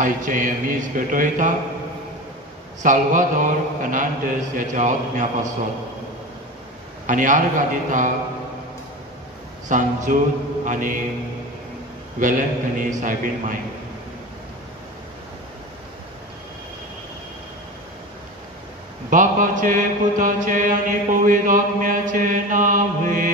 आयचे मीस पेटयता साल्वादोर फेर्नांडीस ह्याच्या आत्म्या पासत आनी आर्गां दिता सांजूद आनी वेलेंकनी सायबीण माय. बापाचे पुताचे आनी पवित्र आत्म्याचे नावे.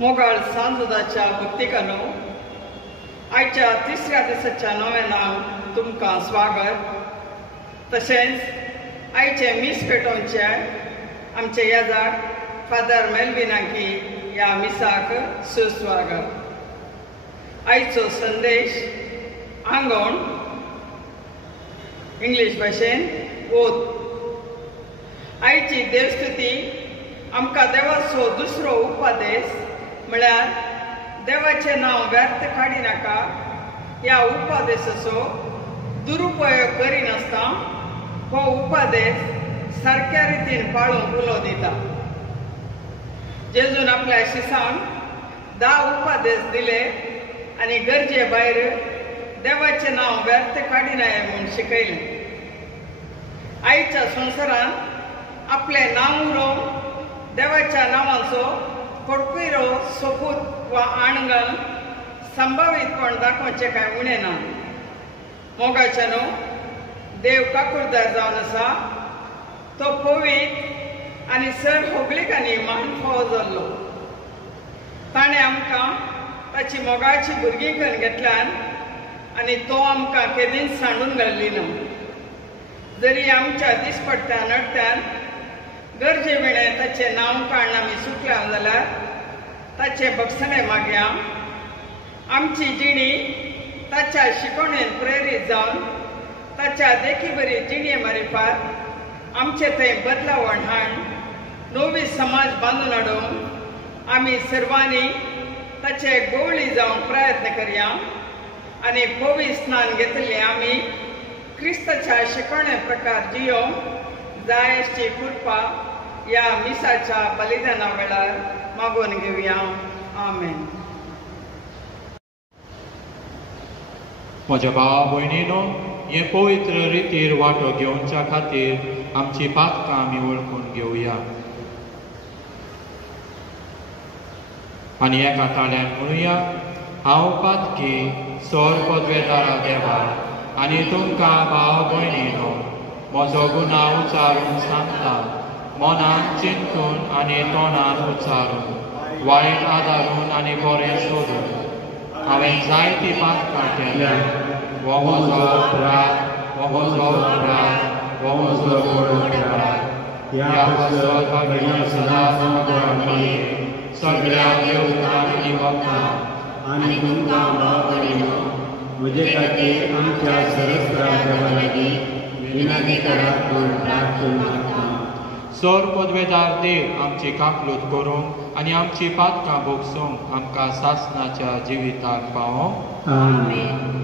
मोगाळ सांजोदाच्या भक्तिकानो, आयच्या तिसऱ्या दिसाच्या नोवेनाक तुमकां स्वागत. तशेंच आयचे मीस पेटोवचे आमचे येजार फादर मेल्विनाकी ह्या मिसाक सुस्वागत. आयचो संदेश आंगोण इंग्लीश भाशेन ओत. आयची देवस्तुती आमकां देवाचो दुसरो उपदेश म्हळ्यार देवाचें नांव व्यर्थ काडिनाका ह्या उपदेशाचो दुरुपयोग करिनासतना हो उपदेश सारक्या रितीन पाळूंक उलो दिता. जेजून आपल्या शिसांक 10 उपदेश दिले आनी गरजे भायर देवाचें नांव व्यर्थ काडिनाय म्हूण शिकयलें. आयच्या संवसारांत आपलें नांव उलोवंक देवाच्या नांवाचो पडकुयरो सोपूत वा आणगन संभावीतपण दाखोवचें कांय उणें ना. मोगाच्या न्हू, देव काकूरदार जावन आसा. तो पवित्र आनी सर होगलीकांनी मान फावो जाल्लो. ताणें आमकां ताची मोगाची भुरगीं करून घेतल्यान आनी तो आमकां केदींच सांडून घाल्ली ना. जरी आमच्या दिसपट्ट्या नडट्यान गरजे वेळेर ताचें नांव काडून आमी सुटल्या जाल्यार ताचें बक्षणें मागया. आमची जिणी ताच्या शिकवणेन प्रेरीत जावन ताच्या देखी बरी जिणे मारिफात आमचे थंय बदलावण हाड नवी समाज बांदून हाडूंक आमी सर्वांनी ताचे गवळी जावंक प्रयत्न करया. आनी पवित्र स्नान घेतले आमी क्रिस्ताच्या शिकवणे प्रकार जियोंक जाय अशी कृपा ह्या मिसाच्या बलिदाना वेळार मागून घेवया. आमेन. म्हज्या भावा भयणीनो, हे पवित्र रितीर वांटो घेवच्या खातीर आमची पातकां आमी वळखून घेवया आनी एका ताळ्यान म्हणुया, हांव पातकी सोर पदवेदारा देवा आनी तुमकां भाव भयणीनो म्हजो गुन्हा उच्चारून सांगता. मनान चिंतून आनी तोंडान उच्चारून वायट आदारून आनी बरें सोदून हांवें जायतीं पातकां केल्या. हो म्हजो अपराध, हो म्हजो अपराध, हो म्हजो व्हड अपराध. ह्या पासत भागिनी सदांच म्हाका सगळ्या देवतांक आनी भक्तांक आनी तुमकां भाव भयणीनो म्हजे खातीर आमच्या सरस्वता देवा लागीं विनंती करात म्हूण प्रार्थना मागता. सोर पदवेदार देव आमची काकलूत करूंक आनी आमची पातकां भोगसूंक आमकां सासणाच्या जिविताक पावोवंक. आमेन.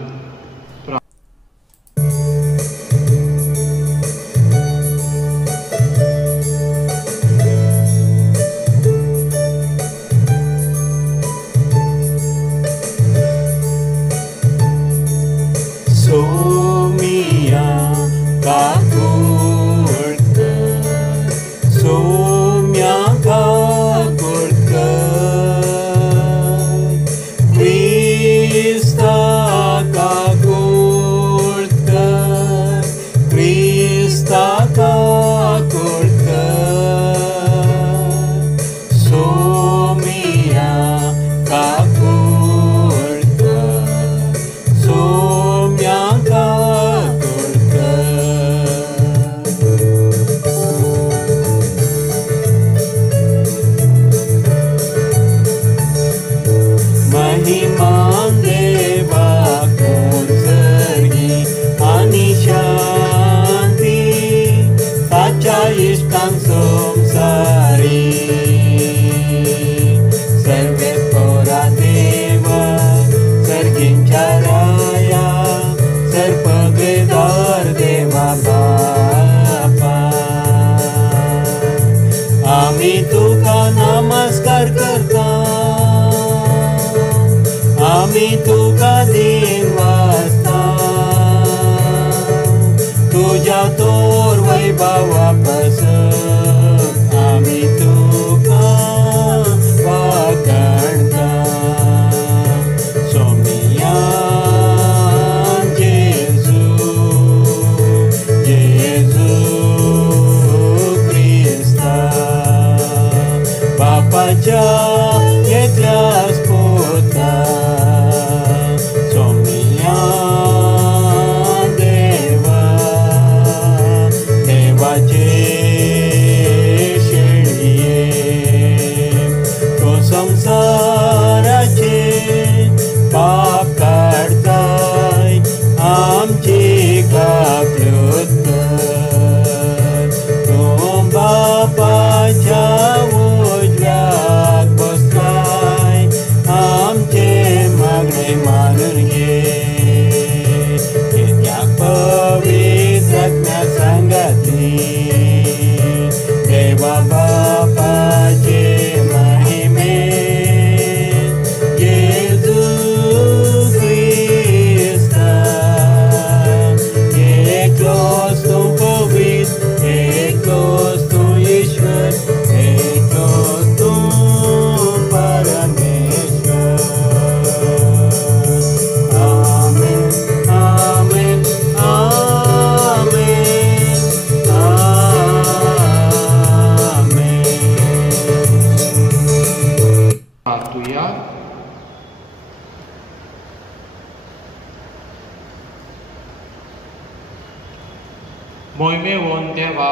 मोहिमेवून देवा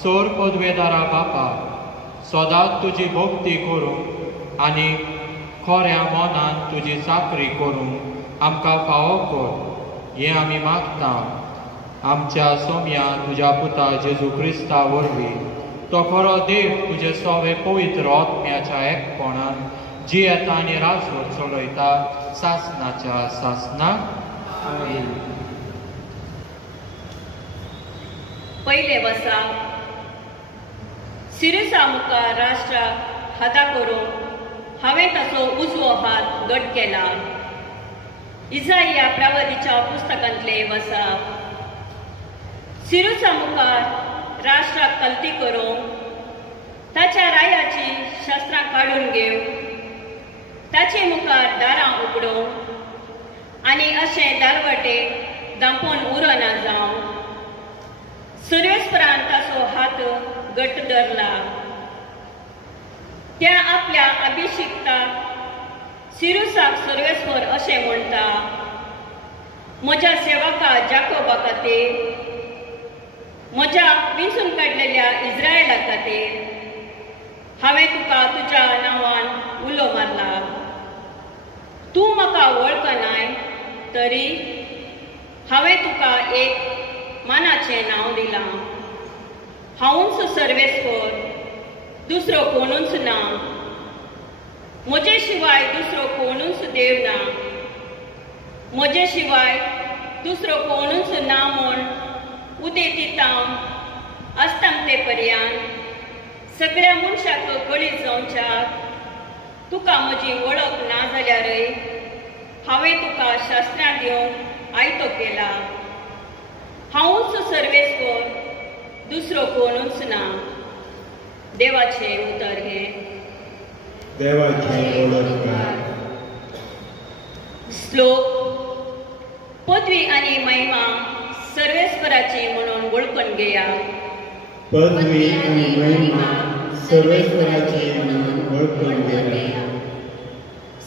सोर पदवेदारा बापा सदांच तुजी भक्ती करूंक आनी खऱ्या मनान तुजी चाकरी करूंक आमकां फावो कर हें आमी मागता आमच्या सोम्या तुज्या पुता जेजू क्रिस्ता वरवीं तो खरो देव तुजे सवे पवित्र आत्म्याच्या एकपणान जियेता आनी राजवट चलयता सासनाच्या सासनाक पयले वर्सा सिरिसा मुखार राष्ट्राक हाता करूंक हांवें ताचो उजवो हात घट केला. इसाइया प्रवादीच्या पुस्तकांतले वर्सा सिरिसा मुखार राष्ट्राक कल्ती करूंक ताच्या रायाची शस्त्रां काडून घेवंक ताचे मुखार दारां उगडोवंक आनी अशें दारवटे दांपोवन उरना जावं सर्वेस्परान ताचो हात घट्ट धरला. त्या आपल्या अभिशिक्ताक सिरुसाक सर्वेस्वर अशें म्हणटा, म्हज्या सेवका जाकोबा खातीर, म्हज्या विंचून काडलेल्या इस्रायला खातीर हांवें तुका तुज्या नांवान उलो मारला. तूं म्हाका वळखनाय तरी हांवें तुका एक मानाचें नांव दिलां. हांवूच सर्वेस्वर, दुसरो कोणूच ना. म्हजे शिवाय दुसरो कोणूच देव ना. म्हजे शिवाय दुसरो कोणूच ना म्हूण उदेतितां आसतां ते पर्यंत सगळ्या मनशाक कळीत जावच्याक तुका म्हजी वळख ना जाल्यारय हांवें तुका शास्त्रां दिवंक आयतो केला. हांवूच सर्वेस्वर, दुसरो कोणूच ना. देवाचे उतर घे. देवाचे ओळखकार. श्लोक. पदवी आनी महिमा सर्वेस्वराची म्हणून वळखून घेया. पदवी आणि महिमा सर्वेस्वराची म्हणून वळखून घेया.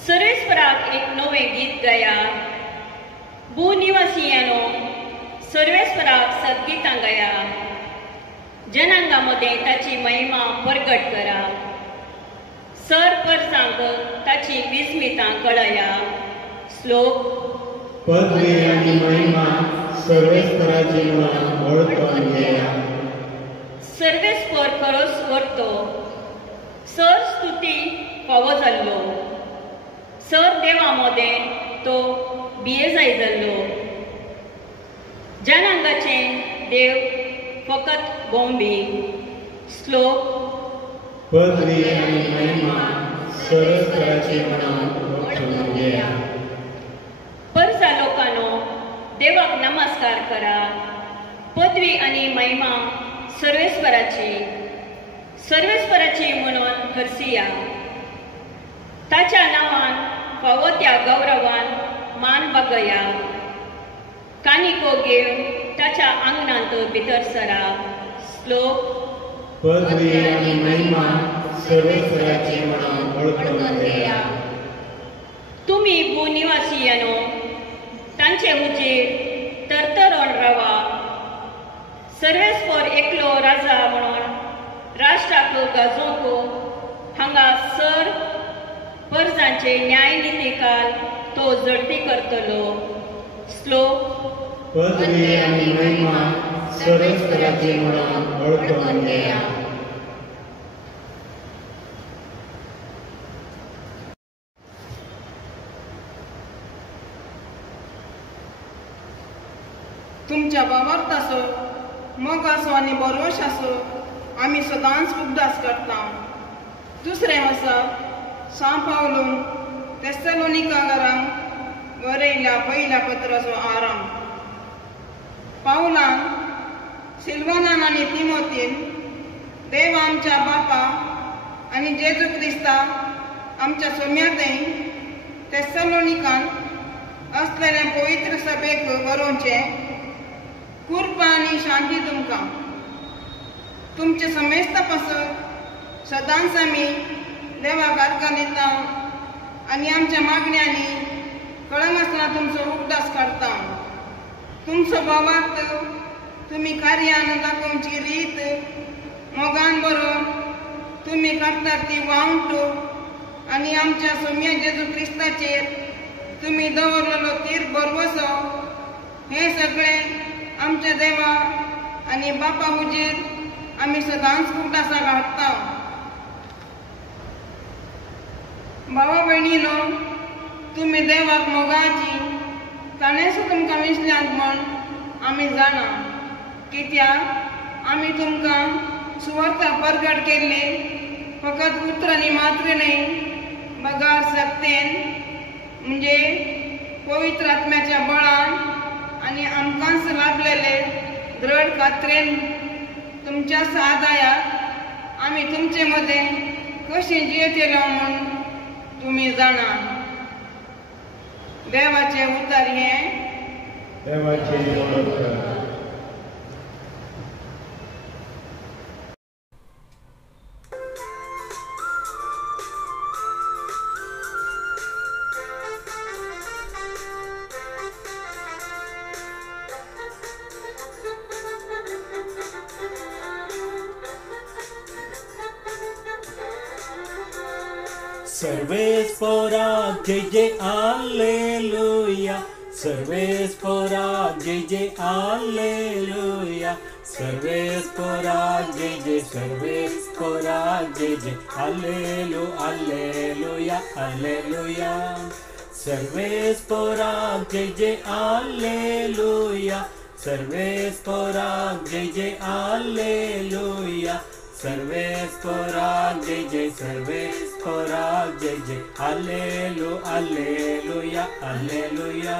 सर्वेस्वराक एक नवें गीत गाया. भूनिवासियांनो, सर्वेस्वराक सद्गीतां गाया. जनांगामध्ये ताची महिमा प्रगट करा. सर परसांक ताची विस्मितां कळया. श्लोक. पदवी आणि महिमा सर्वेस्वराची म्हणून वळखून घेया. सर्वेस्वर खरोच व्हरतो. सर स्तुती फावो जाल्लो. सर देवा मदें तो बियेजाय जाल्लो. जनांगाचे देव फकत भोंवडी. श्लोक. पदवी आणि महिमा सर्वेस्वराची म्हणून वळखून घेया. परसा लोकांनो, देवाक नमस्कार करा. पदवी आणि महिमा सर्वेस्वराची, सर्वेस्वराची म्हणून हरसिया. ताच्या नांवान फावो त्या गौरवान मान बगया. कानिको घेवन ताच्या आंगणांत भितर सरा. श्लोक. पदवी आणि महिमा सर्वेस्वराची म्हणून वळखून घेया. तुम्ही भूनिवासियांनो, तांचे उजेर तरतरोन रावा. सर्वेस्वर एकलो राजा म्हणून राष्ट्राक गाजोवंक हांगा सर परजांचे न्यायनितीकाल तो झडटी करतलो. श्लोक. पदवी आणि महिमा सर्वेस्वराची म्हणून वळखून घेया. तुमच्या बाबार्थ असो, मोग असो आनी बोलवश असो, आमी सदांच उपदास करता. दुसरें वर्सा सान पावलून तेस्सलोनिकांकारांक बरयल्या पयल्या पत्राचो आराम. पावलान, सिल्वानान आनी तिमोथीन देव आमच्या बापा आनी जेजू क्रिस्ता आमच्या सोम्यातय तेस्सलोनिकान असलेल्या पवित्र सभेक बरोवचे. कृपा आनी शांती तुमकां. तुमचे समेस्त पासत सदांच आमी देवाक आर्गां दिता आनी आमच्या मागण्यांनी कळंग आसतना तुमचो उपदास करता. तुमचो भावार्थ तुम्ही कार्यान दाखोवची रीत मोगान बरो तुम्ही करतात ती वावंटो आनी आमच्या सोम्या जेजू क्रिस्ताचेर तुम्ही दवरलेलो तीर बरवसो हे सगळे आमच्या देवा आनी बापा हुजीर आमी सदांच कुटासा हाडटा भावा भयणीनो तुम्ही देवाक मोगाची ताणेंच तुमकां विसल्यांत म्हण आमी जाणा कित्याक आमी तुमकां सुवार्ता परगट केल्ली फकत उतरांनी मात्र न्ही बगार सक्तेन म्हणजे पवित्र आत्म्याच्या बळान आनी आमकांच लाभलेले दृढ खात्रेन तुमच्या सादायाक आमी तुमचे मदें कशी जियेतेलो म्हूण तुम्ही जाणा देवाचे उतर हे देवाचे ओळख Serves pora JJ Alleluia. Serves pora JJ Alleluia. Serves pora JJ. Serves pora JJ Alleluia. Alleluia. Alleluia. Serves pora JJ Alleluia. Serves pora JJ Alleluia. Serves pora JJ. Serves pora JJ. Alleluia. Alleluia. Alleluia.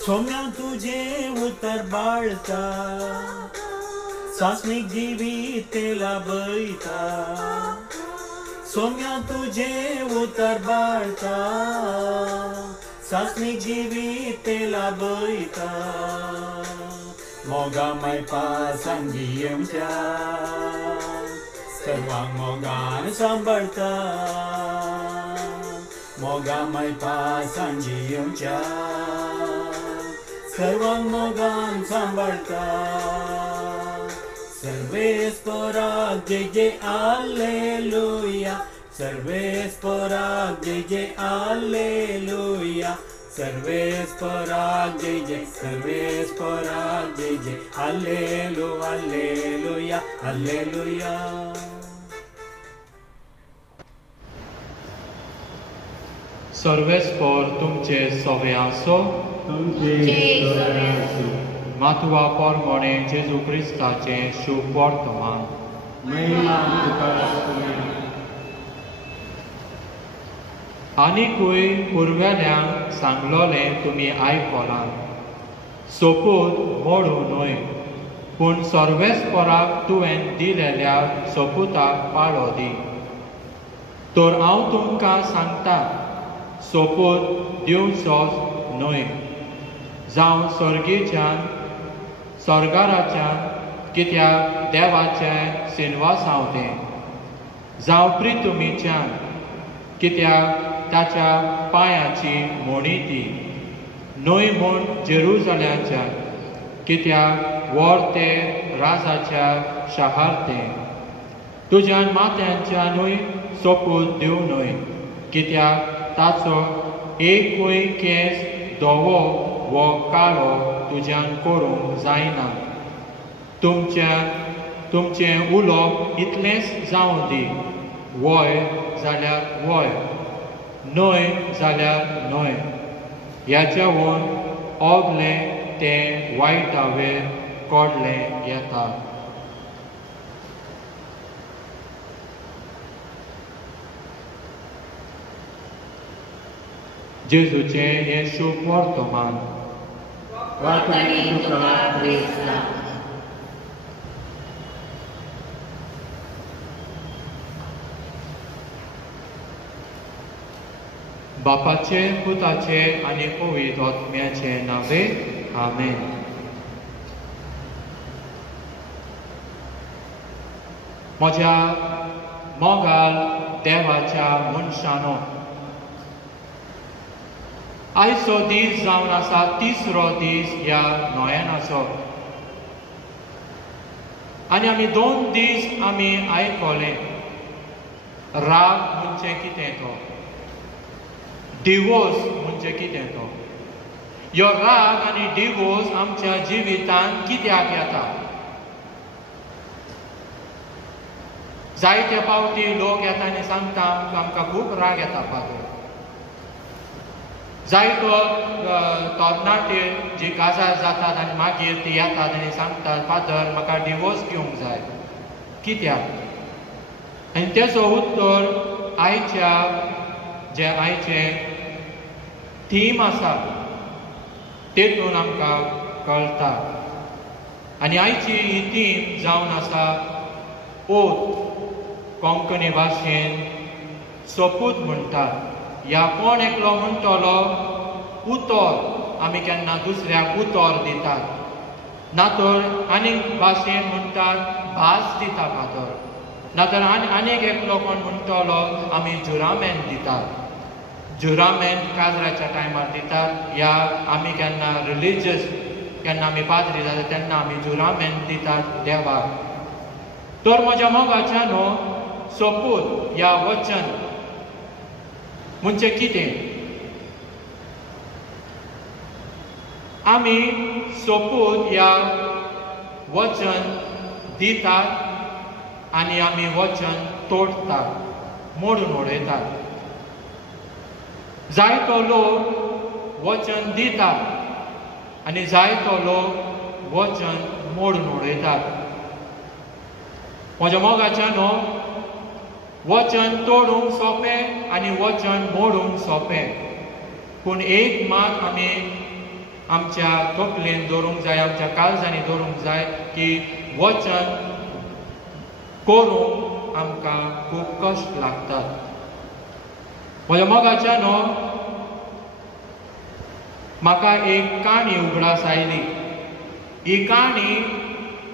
Saumya तुझे उतर बाळता सासनिक जिवितेला बैता सोम्या तुझे उतर बाळता सासनिक जिवितेला बैता मोगा माय पासांगी येमच्या सर्वांग मोगान सांभाळता मोगा माय पासांगी येमच्या सर्वांग मोगान सांभाळता सर्वेस पराग जय जय alleluia सर्वेस पराग जय जय alleluia सर्वेस पराग जय जय सर्वेस पराग जय जय alleluia alleluia alleluia सर्वेस्पर तुमचे सवे आसो मातवा पोरमोणे जेजू क्रिस्ताचे शुभ वर्तमान आनीकूय पुर्वेल्यांक सांगलोलें तुमी आयकलां सोपूत मोडू न्हय पूण सर्वेस्पराक तुवें दिलेल्या सोपुताक पाळो दी तर हांव तुमकां सांगता सोपूत दिवचोच न्हय जावं सर्गेच्यान सर्गाराच्यान कित्याक देवाचें सिनवासांवतें जावं प्रितुमीच्यान कित्याक ताच्या पांयाची मोणी ती न्हय म्हूण जेरुसलेमाच्यान कित्याक व्हड तें राजाच्या शाहार तें तुज्यान माथ्यांच्यानूय सोपूत दिवं न्हय कित्याक ताचो एकूय केस धवो वो काळो तुज्यान करूंक जायना तुमचें उलोवप इतलेंच जावं दी वय जाल्यार वय न्हय जाल्यार न्हय ह्याच्यावून ओगलें तें वायटावेर कोडलें येता जेजूचें हें शुभ वर्तमान बापाचे पुताचे आनी पवित्र आत्म्याचे नावे आमेन. म्हज्या मोगाल देवाच्या मनशानो, आयचो दीस जावन आसा तिसरो दीस ह्या नोयनाचो. आनी आमी 2 दीस आमी आयकले राग म्हणजे कितें तो, डिवोर्स म्हणजे कितें तो. ह्यो राग आनी डिवोर्स आमच्या जिवितांत कित्याक येता? जायते फावटी लोक येता आनी सांगता आमकां खूब राग येता पागल. जायतो तरणाटे जी काजार जातात आनी मागीर ती येतात आनी सांगतात फादर म्हाका डिवोर्स घेवंक जाय. कित्याक? आनी तेचो उत्तर आयचे थीम आसा तेतून आमकां कळटा. आनी आयची ही थीम जावन आसा ओथ. कोंकणी भाशेन सोपूत म्हणटात. ह्या कोण एकलो म्हणटलो उतोर. आमी केन्ना दुसऱ्याक उतोर दितात. नातर आनीक भाशेन म्हणटात भास दिता फादर. नातर आनीक एकलो कोण म्हणटलो आमी जुरामेंत दितात. जुरामेंत काजराच्या टायमार दितात. या आमी केन्ना रिलिजियस केन्ना आमी पाद्री जाता तेन्ना आमी जुरामेंत दितात देवाक. तर म्हज्या मोगाच्यानो सोपूत ह्या वचन म्हणजे कितें? आमी सोपूत ह्या वचन दितात आनी आमी वचन तोडतात, मोडून उडयतात. जायतो लोक वचन दितात आनी जायतो लोक वचन मोडून उडयतात. म्हज्या मोगाच्यानो वचन तोडूंक सोंपें आनी वचन मोडूंक सोंपें. पूण एक मात आमी आमच्या तकलेन दवरूंक जाय, आमच्या काळजांनी दवरूंक जाय की वचन करूंक आमकां खूब कश्ट लागतात. म्हज्या मोगाच्यानो म्हाका एक काणी उगडास आयली. ही काणी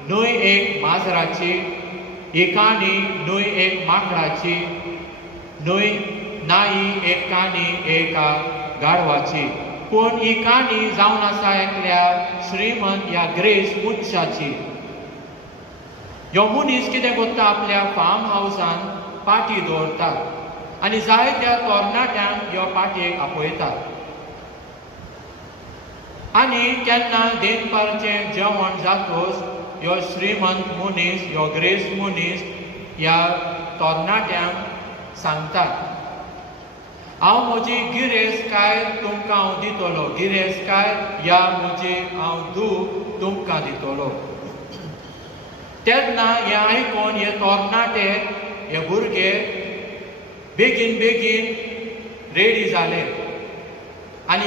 न्हय एक माजराची, ही काणी न्हय एक माकडाची, न्हय ना ही एक काणी एका गाडवाची. पूण ही काणी जावन आसा एकल्या श्रीमंत ह्या ग्रेस मनशाची. ह्यो मनीस कितें करता? आपल्या फार्म हावसान पाटी दवरतात आनी जायत्या तरणाट्यांक ह्यो पाटयेक आपयतात. आनी केन्ना देनपारचें जेवण जातोच ह्यो श्रीमंत मनीस, ह्यो ग्रेस मनीस ह्या तरणाट्यांक सांगतात हांव म्हजी गिरेस्तकाय तुमकां हांव दितलो. गिरेस्तकाय ह्या म्हजी हांव दूख तुमकां दितलो. तेन्ना हें आयकून हे तरणाटे, हे भुरगे बेगीन बेगीन रेडी जाले आनी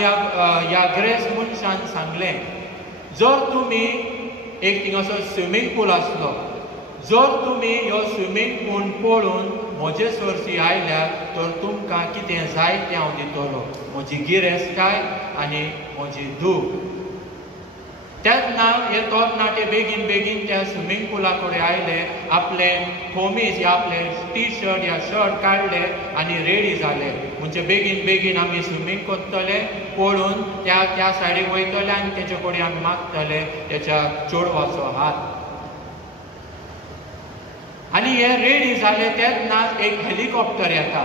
ह्या ग्रेस मनशान सांगलें जर तुमी एक थिंगासो स्विमींग पूल आसलो, जर तुमी ह्यो स्विमींग पूल पळोवन म्हजे सर्सी आयल्यार तर तुमकां कितें जाय तें हांव दितलो. म्हजी गिरेस्तकाय आनी म्हजी दूख. तेन्ना हे तरणाटे बेगीन बेगीन त्या स्विमींग पुला कडेन आयले. आपले खोमीस या आपले टी शर्ट या शर्ट काडले आनी रेडी जाले. म्हणजे बेगीन बेगीन आमी स्विमींग करतले, पळोवन त्या सायडीक वयतले आनी तेचे कडेन आमी मागतले तेच्या चेडवाचो हात. आनी हे रेडी जाले तेन्नाच एक हेलिकॉप्टर येता.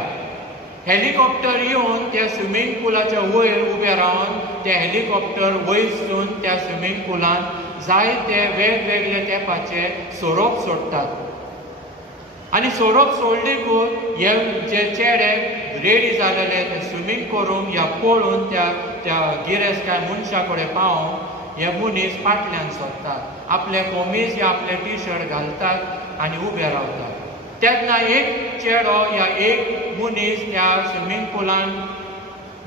हेलिकॉप्टर येवन त्या स्विमींग पुलाच्या वयर उबे रावन ते हेलिकॉप्टर वयरसून त्या स्विमींग पुलान जायते वेगवेगळे तेंपाचे सोरोप सोडटात. आनी सोरोप सोडलीकूच हे जे चेडे रेडी जालेले ते स्विमींग करूंक या पळोवन त्या गिरेस्तकाय मनशा कडेन पावोंक हे मनीस फाटल्यान सोदतात. आपले खोमीस या आपले टी शर्ट घालतात आनी उबे रावतात. तेन्ना एक चेडो या एक मनीस त्या स्विमींग पुलान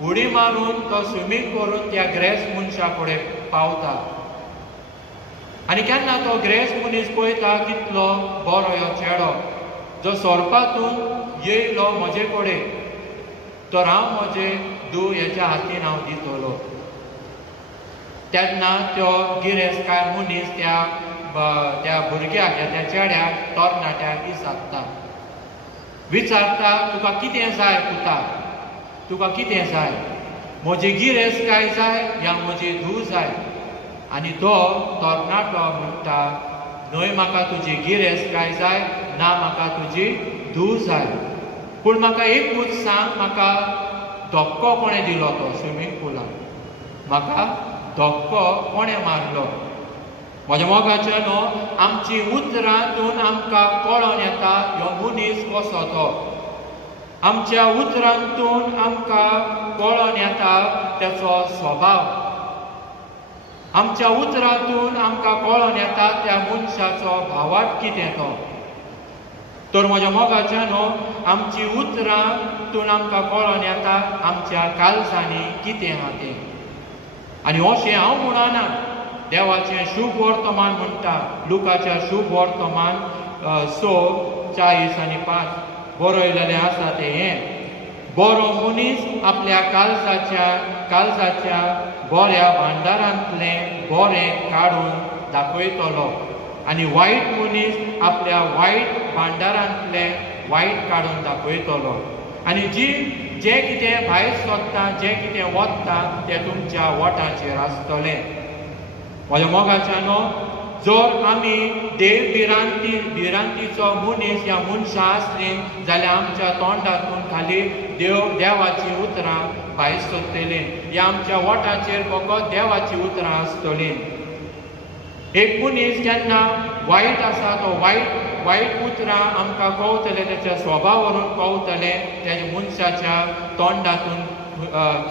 उडी मारून तो स्विमींग करून त्या ग्रेस मनशा कडेन पावता. आनी केन्ना तो ग्रेस मनीस पळयता कितलो बरो ह्यो चेडो जो सोरपातून येयलो म्हजे कडेन, तर हांव म्हजे धूव हेच्या हातीन हांव दितलो. तेन्ना त्यो गिरेस्त मनीस त्या भुरग्याक त्या चेड्याक तरणाट्याक विचारता तुका कितें जाय पुता, तुका कितें जाय, म्हजी गिरेस्त जाय या म्हजी धूव जाय. आनी तो तरणाटो म्हणटा न्हय म्हाका तुजी गिरेस्त जाय ना म्हाका तुजी धूव जाय. पूण म्हाका एकूच सांग, म्हाका धक्को कोणें दिलो तो स्विमींग पुलान, म्हाका धक्को कोणें मारलो. म्हज्या मोगाचे न्हू आमची उतरांतून आमकां कळोन येता ह्यो मनीस कसो तो. आमच्या उतरांतून आमकां कळोन येता तेचो स्वभाव. आमच्या उतरांतून आमकां कळोन येता त्या मनशाचो भावार्थ कितें तो. तर म्हज्या मोगाचे न्हू आमची उतरांतून आमकां कळोन येता आमच्या काळजांनी कितें आहा तें. आनी अशें हांव म्हणना, देवाचें शुभ वर्तमान म्हणटा लुकाच्या शुभ वर्तमान 6:40-5 बरयलेलें आसा तें हें. बरो मनीस आपल्या काळजाच्या बऱ्या भांडारांतलें बरें काडून दाखयतलो आनी वायट मनीस आपल्या वायट भांडारांतलें वायट काडून दाखयतलो. आनी जें कितें भायर सोदता, जें कितें वता तें तुमच्या ओठांचेर आसतलें. म्हज्या मोगाच्यानो जर आमी देव भिरांतीचो मनीस ह्या मनशां आसलीं जाल्यार आमच्या तोंडातून खाली देवाची उतरां भायर सरतलीं. ह्या आमच्या ओठांचेर फकत देवाची उतरां आसतलीं. एक मनीस केन्ना वायट आसा तो वायट उतरां आमकां कळटले, तेच्या स्वभावावरून कळटले तेच्या मनशाच्या तोंडातून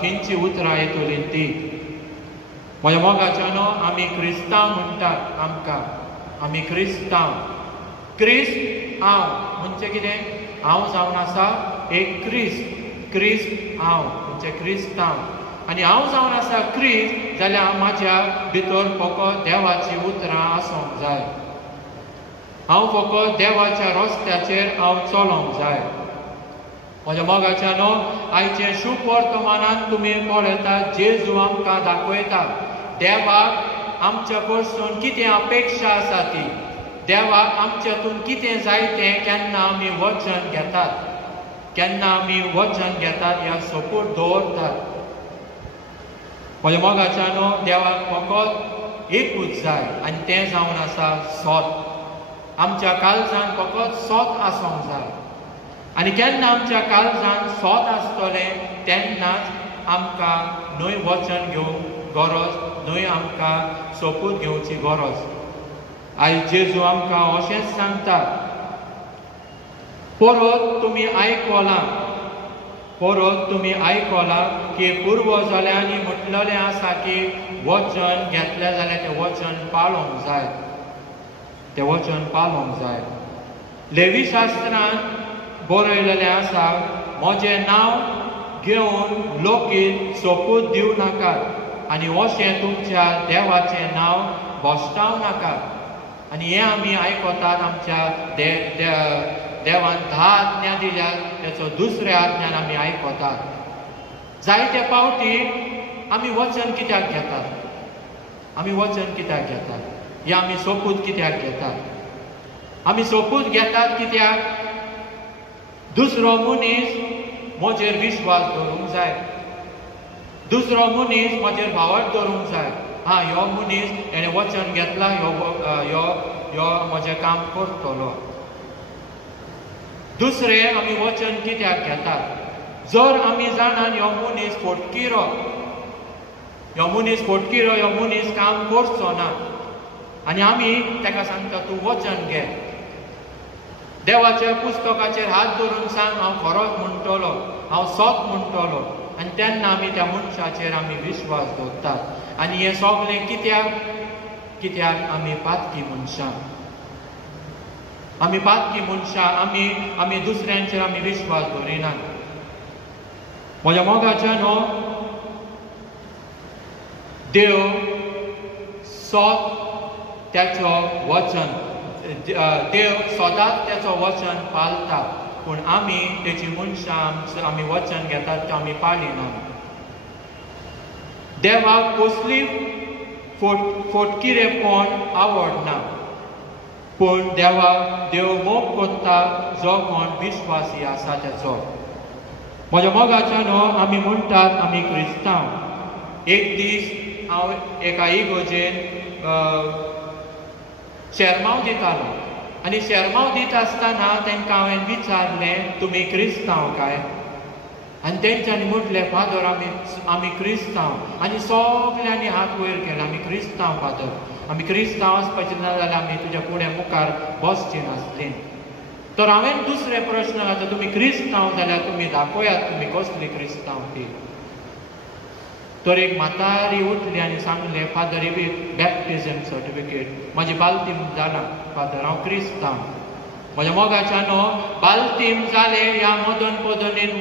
खंयची उतरां येतलीं ती. म्हज्या मोगाच्यानो आमी क्रिस्तांव म्हणटात आमकां, आमी क्रिस्तांव. क्रिस्त हांव म्हणजे कितें, हांव जावन आसा एक क्रिस्त हांव म्हणजे क्रिस्तांव. आनी हांव जावन आसा क्रिस्त जाल्यार म्हाज्या भितर फकत देवाची उतरां आसूंक जाय. हांव फकत देवाच्या रस्त्याचेर हांव चलोंक जाय. म्हज्या मोगाच्यानो आयचे शुभ वर्तमानांत तुमी पळयतात जेजू आमकां दाखयता देवाक आमच्या कडसून कितें अपेक्षा आसा ती. देवाक आमच्यातून कितें जाय तें केन्ना आमी वचन घेतात ह्या सपोर्ट दवरतात. म्हज्या मोगाच्यानो देवाक फकत एकूच जाय आनी तें जावन आसा सोत. आमच्या काळजान फकत सोत आसूंक जाय. आनी केन्ना आमच्या काळजान सोत आसतलें तेन्नाच आमकां न्हय वचन घेवंक गरज, न्हय आमकां सोपूत घेवची गरज. आयज जेजू आमकां अशेंच सांगता, परत तुमी आयकलां की पुर्वजाल्यांनी म्हटलेलें आसा की वचन घेतलें जाल्यार तें वचन पाळोवंक जाय, तें वचन पाळोवंक जाय. लेवी शास्त्रांत बरयलेलें आसा, म्हजें नांव घेवन लोकीत सोपूत दिवं नाकात आनी अशें तुमच्या देवाचें नांव भोश्टाव नाकात. आनी हें आमी आयकतात आमच्या देवान 10 आज्ञा दिल्यात तेचो दुसऱ्या आज्ञान आमी आयकतात. जायते फावटी आमी वचन कित्याक घेतात, आमी वचन कित्याक घेतात, या आमी सोपूत कित्याक घेतात. आमी सोपूत घेतात कित्याक दुसरो मनीस म्हजेर विश्वास दवरूंक जाय, दुसरो मनीस म्हजेर भावार्थ दवरूंक जाय. ह्यो मनीस हेणें वचन घेतला, ह्यो म्हजें काम करतलो. दुसरें आमी वचन कित्याक घेतात, जर आमी जाणान ह्यो मनीस फोटकिरो, ह्यो मनीस काम करचो ना आनी आमी ताका सांगता तूं वचन घे, देवाच्या पुस्तकाचेर हात धरून सांग हांव खरोच म्हणटलो, हांव सोत म्हणटलो. आनी तेन्ना आमी त्या मनशाचेर आमी विश्वास दवरतात. आनी हें सगळें कित्याक आमी पातकी मनशां, आमी दुसऱ्यांचेर आमी विश्वास दवरिनात. म्हज्या मोगाच्या न्हू देव सोत त्याचो वचन, देव सदांच तेचो वचन पाळटा, पूण आमी तेची मनशां आमी वचन घेतात तें आमी पाळिना. देवाक फोटकिरेपण आवडना, पूण देव मोग कोत्ता जो कोण विश्वासी आसा तेचो. म्हज्या मोगाच्यान आमी म्हणटात आमी क्रिस्तांव. एक दीस हांव एका इगोजेन शेरमाव दितालो आनी शेरमाव दिता आसतना तांकां हांवें विचारलें तुमी क्रिस्तांव काय? आनी तेंच्यांनी म्हटलें फादर आमी क्रिस्तांव. आनी सगल्यांनी हात वयर केले आमी क्रिस्तांव फादर, आमी क्रिस्तांव आसपाचें ना जाल्यार आमी तुज्या फुडें मुखार बसचीं नासलीं. तर हांवें दुसरे प्रश्न घातले तुमी क्रिस्तांव जाल्यार तुमी दाखयात तुमी कसली क्रिस्तांव ती. तर एक म्हातारी उठली आनी सांगलें फादर ही बॅप्टिजम सर्टिफिकेट, म्हाजी बाल्तीम जाला फादर, हांव क्रिस्तांव. म्हज्या मोगाच्यान बाल्तीम जाले ह्या मदन पदनीन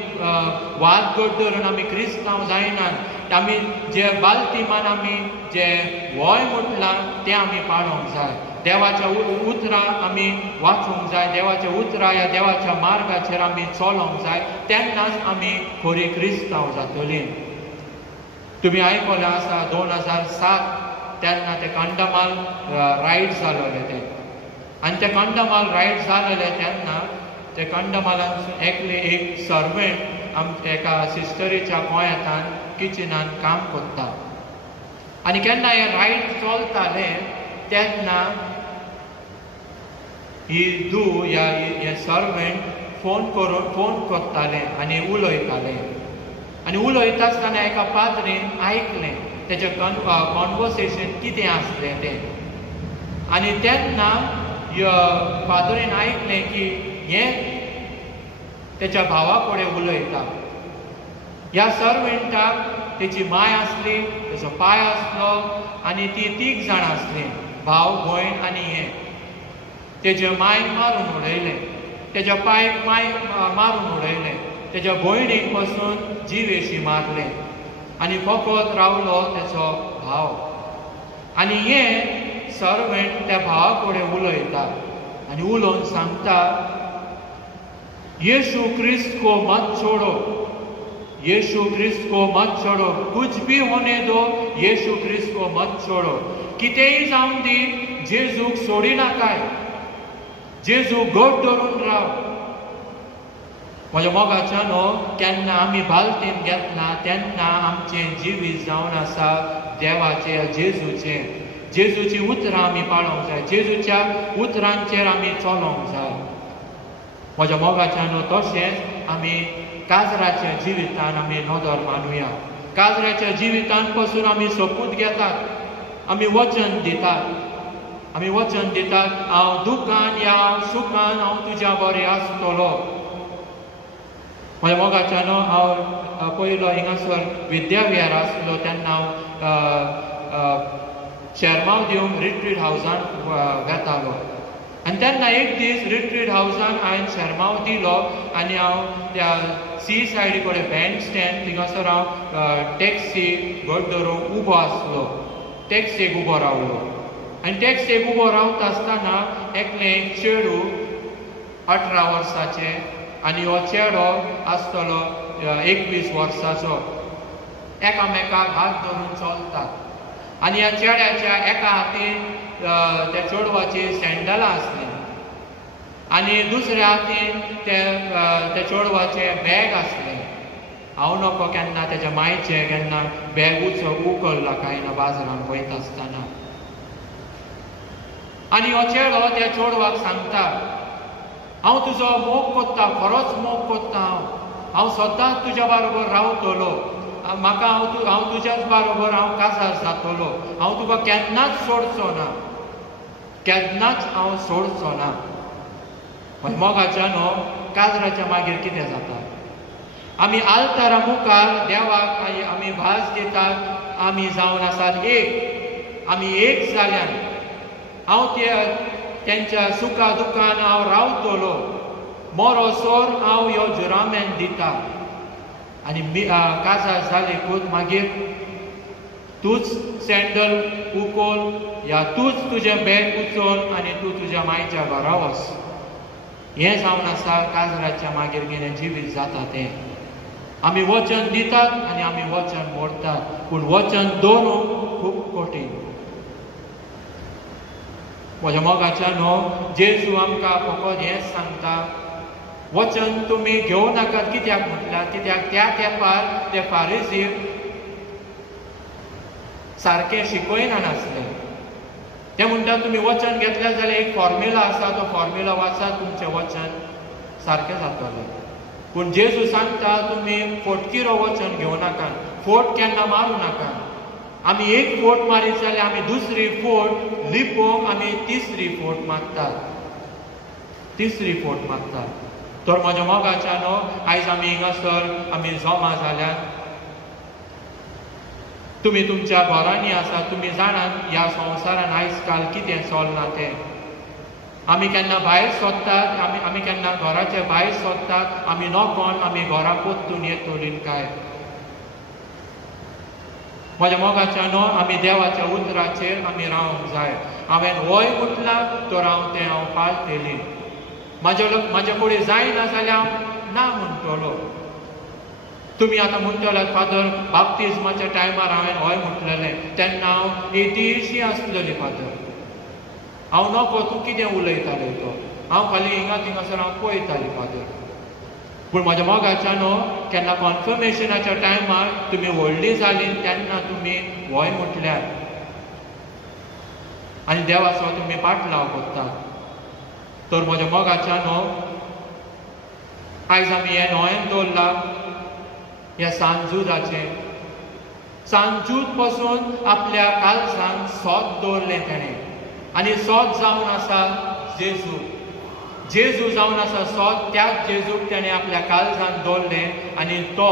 वाद घट धरून आमी क्रिस्तांव जायनात. आमी जे बाल्तिमान आमी जे वय म्हटलां तें आमी पाळोवंक जाय. देवाच्या उतरां आमी वाचूंक जाय, देवाच्या उतरां ह्या देवाच्या मार्गाचेर आमी चलोवंक जाय, तेन्नाच आमी खरी क्रिस्तांव जातलीं. तुम्ही आयकलें आसा 2007 तेन्ना ते कंडमाल रायड जालोले ते, आनी ते कंडमाल रायड जालोले तेन्ना ते कंडमालांत एकले एक सर्वेंट एका सिस्टरीच्या गोंयांतान किचनान काम करता. आनी केन्ना हे रायड चलताले तेन्ना ही हे सर्वेंट फोन करताले आनी उलयताले. आनी उलयता आसतना एका पाद्रीन आयकलें तेजें कॉन्वर्सेशन कितें आसलें तें. आनी तेन्ना फादरीन आयकलें की हें तेच्या भावा कडेन उलयता. ह्या सर्वेंटाक तेची माय आसली, तेचो पाय आसलो आनी ती 3 जाणां आसलीं, भाव भयण आनी हें. तेजे मायक मारून उडयलें, तेज्या पायक मारून उडयलें, तेज्या भयणीक पासून जीवेशी मारले आनी फकत रावलो तेचो भाव. आनी हें सर्वेंट त्या भावा कडेन उलयता आनी उलोवन सांगता यीशु क्रिस्त को मत छोड़ो, यीशु क्रिस्त को मत छोड़ो, कुछ भी होने दो यीशु क्रिस्त को मत छोड़ो. कितेंय जावं दी जेजूक सोडिनाकाय, जेजू घट धरून राव. म्हज्या मोगाच्यान केन्ना आमी बाल्तीन घेतना तेन्ना आमचें जिवीत जावन आसा देवाचें जेजूचें. जेजूची उतरां आमी पाळोवंक जाय, जेजूच्या उतरांचेर आमी चलोवंक जाय. म्हज्या मोगाच्यान तशेंच आमी काजराच्या जिवितान आमी नदर मानूया. काजराच्या जिवितान पासून आमी सोपूत घेतात, आमी वचन दितात, आमी वचन दितात हांव दुखान या सुखान हांव तुज्या बरें आसतलो. म्हज्या मोगाच्यान हांव पयलो हिंगासर विद्याविहार आसलो तेन्ना हांव शेरमाव दिवंक रिट्रीट हावजान घेतालो. आनी तेन्ना एक दीस रिट्रीट हावजान हांवें शेरमाव दिलो आनी हांव त्या सी सायडी कडेन बँड स्टँड थिंगासर हांव टॅक्सी घट धरून उबो आसलो, टॅक्सेक उबो रावलो. आनी टॅक्सेक उबो रावता आसतना एकलें एक चेडूं 18 वर्साचें आनी हो चेडो आसतलो 21 वर्साचो एकामेकाक हात धरून चलतात. आनी ह्या चेड्याच्या एका हातीन त्या चेडवाची सँडलां आसलीं आनी दुसऱ्या हातीन त्या चेडवाचें बॅग आसलें. हांव नको केन्ना तेच्या मायचें केन्ना बॅग उखल्ला काय ना बाजारांत वयता आसतना. आनी हो चेडो त्या चेडवाक सांगता हांव तुजो मोग कोत्ता, खरोच मोग कोत्ता, हांव सदांच तुज्या बरोबर रावतलो, म्हाका हांव तुज्याच बरोबर हांव काजार जातलो, हांव तुका केन्नाच सोडचो ना, केन्नाच हांव सोडचो ना. मोगाच्यान काजराच्या मागीर कितें जाता? आमी आल्तारा मुखार देवाक आमी भास दितात, आमी जावन आसात एक, आमी एक जाल्यान हांव तेंच्या सुखा दुखान हांव रावतलो, मोरोसोर हांव ह्यो जुरामेन दिता. आनी काजार जालेकूच मागीर तूच सँडल उखल या तूच तुजें बॅग उचल आनी तूं तुज्या मायच्या घरा वच. हें जावन आसा काजराच्या मागीर कितें जिवीत जाता तें. आमी वचन दितात आनी आमी वचन मोडटात, पूण वचन दवरूंक खूब कठीण. म्हज्या मोगाच्यानो जेजू आमकां फकत हेंच सांगता, वचन तुमी घेवं नाकात. कित्याक म्हटल्यार कित्याक त्या तेंपार ते फारिजी सारकें शिकयना नासले. ते म्हणटा तुमी वचन घेतलें जाल्यार एक फॉर्म्युला आसा, तो फॉर्म्युला वाचात तुमचें वचन सारकें जातलें. पूण जेजू सांगता तुमी फोटकिरो वचन घेवं नाकात, फोट केन्ना मारूं नाकात. आमी एक फोट मारीत जाल्यार आमी दुसरी फोट लिपोवंक आमी तिसरी फोट मारतात, तिसरी फोट मारतात. तर म्हज्या मोगाच्यानो आयज आमी हिंगासर आमी जमा जाल्यात. तुमी तुमच्या घरांनी आसा, तुमी जाणात ह्या संवसारान आयज काल कितें चलना तें. आमी केन्ना भायर सोदतात, आमी केन्ना घराचे भायर सोदतात, आमी नोकोन आमी घरा पोत्तून येतोलीन काय. म्हज्या मोगाच्यानो आमी देवाच्या उतराचेर आमी रावंक जाय. हांवें होय म्हटलां तर हांव पाळटली. म्हाजे फुडें जायना जाल्यार हांव ना म्हणटलो. तुमी आतां म्हणटल्यात फादर बाप्तिस्माच्या टायमार हांवें हय म्हटलेलें, तेन्ना हांव एटीशी आसलेली फादर. हांव नोको तूं कितें उलयताले तो, हांव खाली हिंगा थिंगासर हांव पळयताली फादर. पूण म्हाज्या मोगाच्यानो केन्ना कॉन्फर्मेशनाच्या टायमार तुमी व्हडली जाली तेन्ना तुमी हय म्हटल्यार आनी देवाचो तुमी पाटलाव करतात. तर म्हज्या मोगाच्यानो आयज आमी हें नोयेन दवरला ह्या सांजुदाचें. सांजूद पासून आपल्या काळजांत सोद दवरलें तेणें, आनी सोद जावन आसा जेजू. जेजू जावन आसा सोद, त्याच जेजूक तेणें आपल्या काळजांत दवरलें आनी तो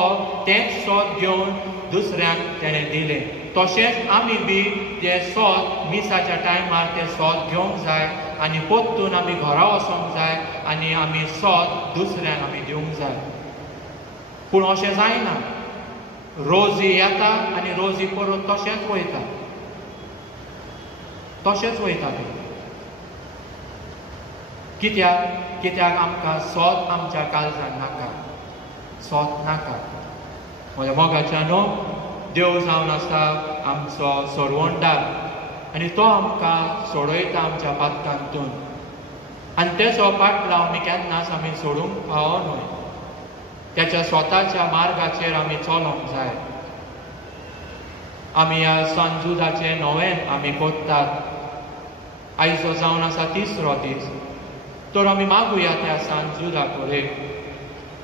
तेंच सोद घेवन दुसऱ्यांक तेणें दिलें. तशेंच आमी बी तें सोद मिसाच्या टायमार तें सोद घेवंक जाय आनी पोत्तून आमी घरा वचोंक जाय आनी आमी सोद दुसऱ्यांक आमी दिवंक जाय. पूण अशें जायना. रोजी येता आनी रोजी परत तशेंच वयता, तशेंच वयता तें. कित्याक आमकां सोद आमच्या काळजांत नाका, सोद नाका. म्हज्या मोगाच्यानो देव जावन आसा आमचो सोडवणदार आनी तो आमकां सोडयता आमच्या पातकांतून. आनी तेचो पाटलाव आमी केन्नाच आमी सोडूंक फावो न्हय. त्याच्या स्वताच्या मार्गाचेर आमी चलोंक जाय. आमी ह्या सांजुदाचें नोवेन आमी कोत्तात. आयचो जावन आसा 3रो दीस. तर आमी मागुया त्या सांजुदा कडेन,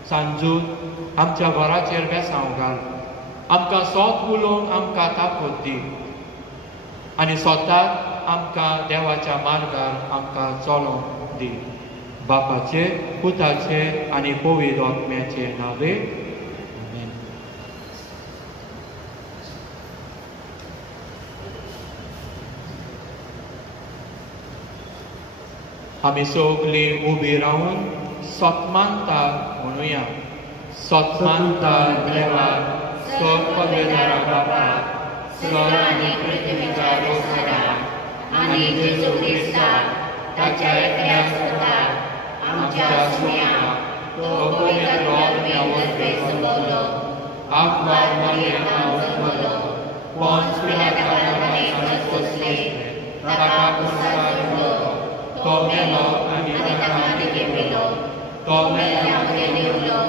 सांजूद आमच्या घराचेर बेसांव घाल, आमकां सोत उलोवंक आमकां ताकद दी आनी स्वताक आमकां देवाच्या मार्गार आमकां चलोवंक दी. बापाचे, पुताचे आनी पवित्र आत्म्याचे नावे. आमेन. आमी सगळीं उबी रावन सतमानता म्हणुया. सतमानता देवा, सर्वपदवेदारा बापा, स्वर आनी पृथ्वीच्या रोसरा आनी जेजू क्रिस्ताक ताच्या एकल्या सुताक आमच्या सुया तो पवित्र आत्म्यावरवी संभवलो, आपवार मरियमां जल्मलो, पोंच पिलाताच्या मनशांत सोंसले, ताका क्रुसार चडलो, तो मेलो आनी ताका मारिके पेलो, तो मेल्या मरे देंवलो,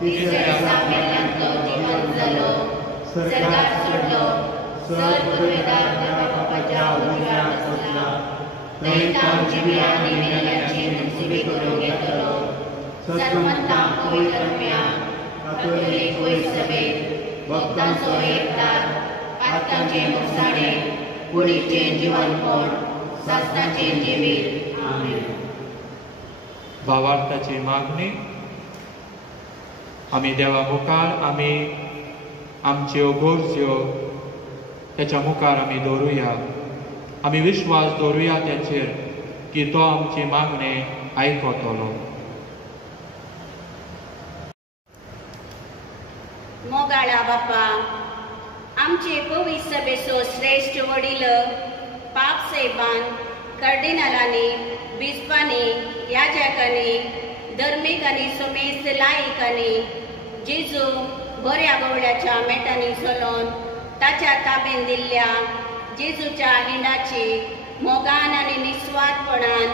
तिसऱ्या दिसा मेल्ल्यांतलो जिवंत जालो, सर्गार चडलो, सर्वपदवेदार देवा बापाच्या उजव्यार बसला, थंय तांव जिवी आनी मेल्ल्यांची नसिबी करून घेतलो. सतमंतां पवित्र आत्म्या, कातोलीक वैर सभेत, भक्तांचो एकठार, पातकांचे मुसाणें, कुडीचें जिवनपण, सासणाचें जिवीत. आमेन. भावार्थाची मागणी. आमी देवा मुखार आमी आमच्यो गरज्यो त्याच्या मुखार आमी दवरुया. आमी विश्वास दवरुया त्याचेर की तो आमची मागणी आयकतलो. मोगाळा बापा, आमचे पवित्र सभेचो श्रेष्ठ वडील पाप साहेबान, कार्डिनलांनी, बिस्पांनी, याजकांनी, धर्मीक आनी समेस्त लायकांनी जेजू बऱ्या गवड्याच्या मेटांनी चलोवन ताच्या ताब्यान दिल्ल्या जेजूच्या हिंडाची मोगान आनी निस्वार्थपणान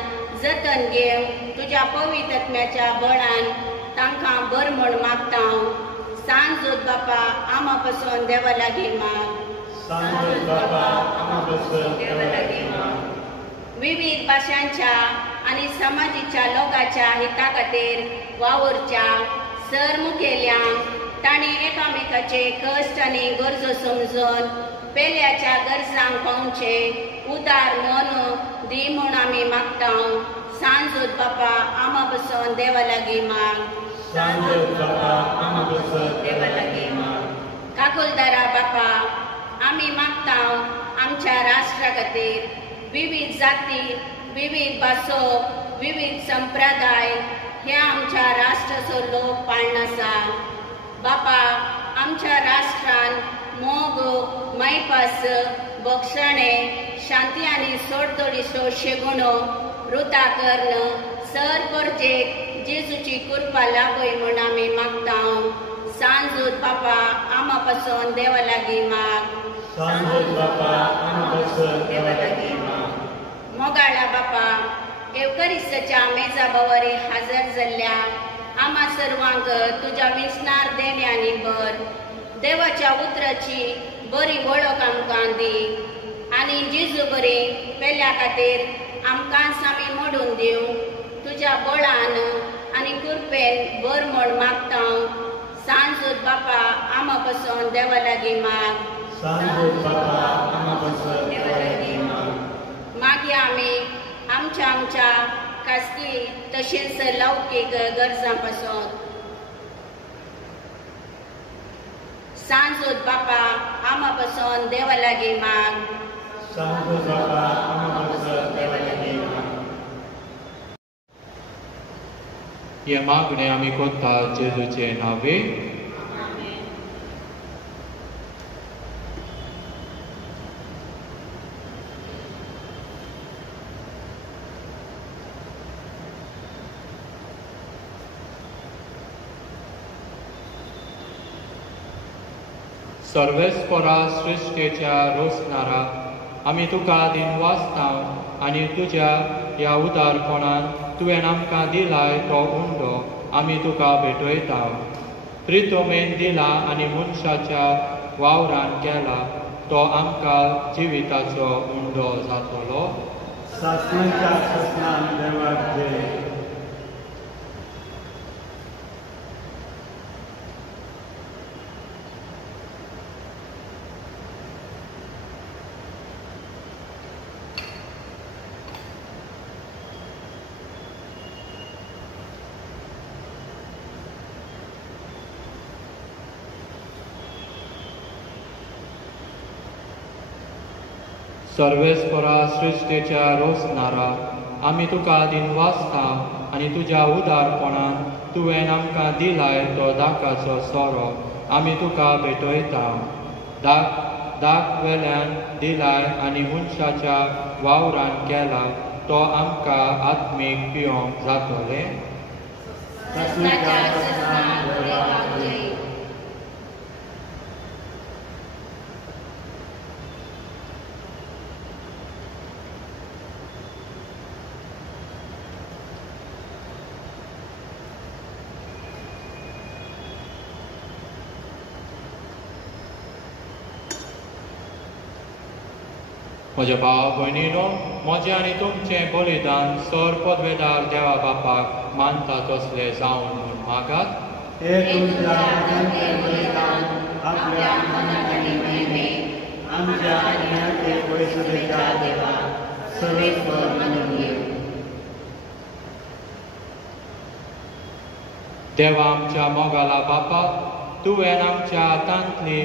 जतन घेवंक तुज्या पवित्र आत्म्याच्या बळान तांकां बर म्हण मागता हांव. सांजोद बापा आमा पासून देवा लागीं माग. सांजोद बापा आमा पासून देवा लागीं माग. विविध भाशांच्या आनी समाजीच्या लोकांच्या हिता खातीर वावुरच्या सरमुखेल्यांक तांणी एकामेकाचे कश्ट आनी गरजो समजून पेल्याच्या गरजांक पावचे उदार मन दी म्हूण आमी मागता. सांजोद बापा आमा पासून देवा लागीं माग. सांजोद बापा आमा पासून देवा लागीं माग. काकुलदारा बापा आमी मागता आमच्या राष्ट्रा खातीर विविध जाती, विविध भासो, विविध संप्रदाय हे आमच्या राष्ट्राचो लोक पाळनासा. बापा आमच्या राष्ट्रान मोग, मैपास, बक्षणे, शांती आनी सोडतोडीचो शेगुणो रुता कर्ण सर परजेक जेजूची कृपा लाभय म्हूण आमी मागता. सांजोद बापा आमा पासून देवा लागीं माग. सांजोद बापा आमा पासून देवा लागीं माग. मोगाळा बापा एवकरिस्ताच्या मेजा बवारी हाजर जाल्ल्या आमा सर्वांक तुज्या विस्नार देण्यांनी भर. देवाच्या उतराची बरी वळख आमकां दी आनी जेजू बरी पेल्या खातीर आमकां सामी मोडून दिवं. तुज्या बळान आनी कृपेन बर म्हण मागता. सांजोद बापा आमा पासून देवा लागीं माग. सांजोद बापा आमा पासून देवा लागीं माग. मागीर आमी आमच्या खासगी तशेंच लौकीक गरजां पासून सांजोद बापा आमा पासून देवा लागीं माग. सांजोद बापा आमा पासून देवा लागीं माग. हे मागणे आमी कोत्ता जेजूचे नावे. सर्वेस्परा सृश्टेच्या रोसणारा आमी तुका दिनवासता आनी तुज्या ह्या उदारपणान तुवें आमकां दिलाय तो उंडो आमी तुका भेटयता. प्रितोमेन दिला आनी मनशाच्या वावरान केला तो आमकां जिविताचो उंडो जातलो. सासणाच्या ससनान देवाक जय. सर्वेस्परा सृश्टेच्या रोसणारा आमी तुका दिनवासता आनी तुज्या उदारपणान तुवें आमकां दिलाय तो दाकाचो सोरो आमी तुका भेटयता. दाक वेल्यान दिलाय आनी मनशाच्या वावरान केला तो आमकां आत्मीक पिवंक जातलें. सासणाच्या ससनान देवाक जय. म्हज्या भाव भयणीनो, म्हजें आनी तुमचें बलिदान सर पदवेदार देवा बापाक मानता तसलें जावन म्हूण मागात. हे तुमच्या मनांतलें बलिदान आपल्या मनांतली महिमे आमच्या आत्म्याचे वैसुदेच्या देवा सर्वेस्वर म्हणून घेव. देवा आमच्या मोगाला बापा, तुवें आमच्या हातांतली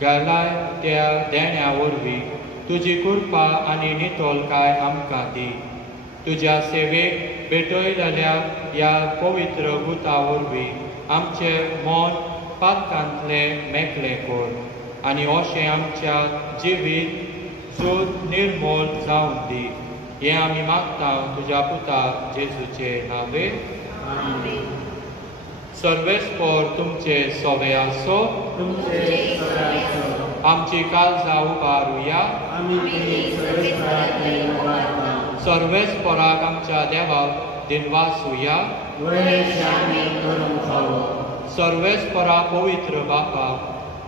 घालाय त्या देण्या वरवीं तुजी कृपा आनी नितोलकाय आमकां दी. तुज्या सेवेक भेटयलेल्या ह्या पवित्र गुता वरवीं आमचें मन पातकांतलें मेकळें कर आनी अशें आमच्या जिवीत सूद निर्मोल जावन दी. हें आमी मागता तुज्या पुता जेजूचे नावे. सर्वेस्पर तुमचे सोवे आसो. तुमचे सगळे आसो. आमची काळजां उबारुया आमी ती सर्वेस्पराचे उबारता सर्वेस्पराक आमच्या देवाक दिनवासुया वयशांनी करून खावो सर्वेस्परा पवित्र बापा